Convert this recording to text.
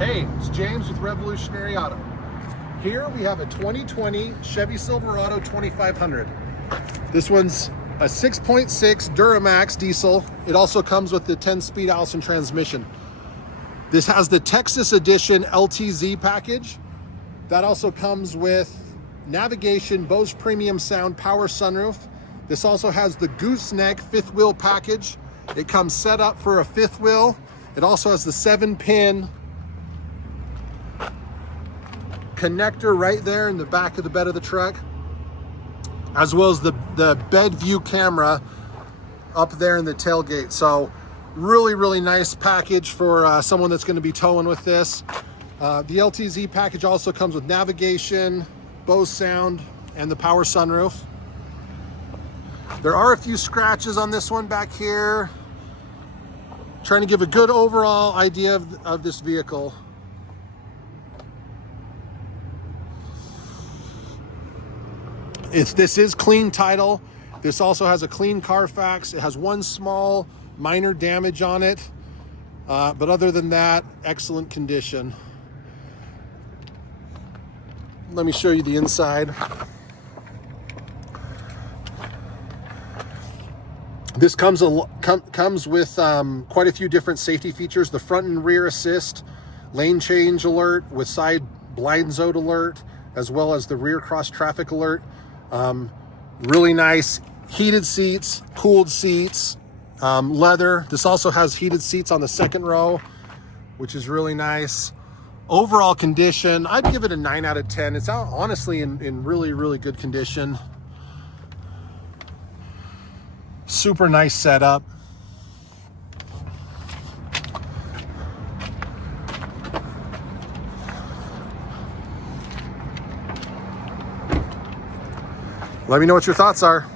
Hey, it's James with Revolutionary Auto. Here we have a 2020 Chevy Silverado 2500. This one's a 6.6 DURAMAX diesel. It also comes with the 10-speed Allison transmission. This has the Texas Edition LTZ package. That also comes with navigation, BOSE premium sound, power sunroof. This also has the Gooseneck fifth wheel package. It comes set up for a fifth wheel. It also has the 7-pin connector right there in the back of the bed of the truck, as well as the bed view camera up there in the tailgate. So really nice package for someone that's going to be towing with this. The LTZ package also comes with navigation, BOSE sound, and the power sunroof. There are a few scratches on this one back here. Trying to give a good overall idea of this vehicle. This is clean title. This also has a clean Carfax. It has one small minor damage on it, but other than that, excellent condition. Let me show you the inside. This comes with quite a few different safety features. The front and rear assist, lane change alert with side blind zone alert, as well as the rear cross traffic alert. Really nice heated seats, cooled seats, leather. This also has heated seats on the second row, which is really nice. Overall condition, I'd give it a 9 out of 10. It's honestly in really good condition. Super nice setup. Let me know what your thoughts are.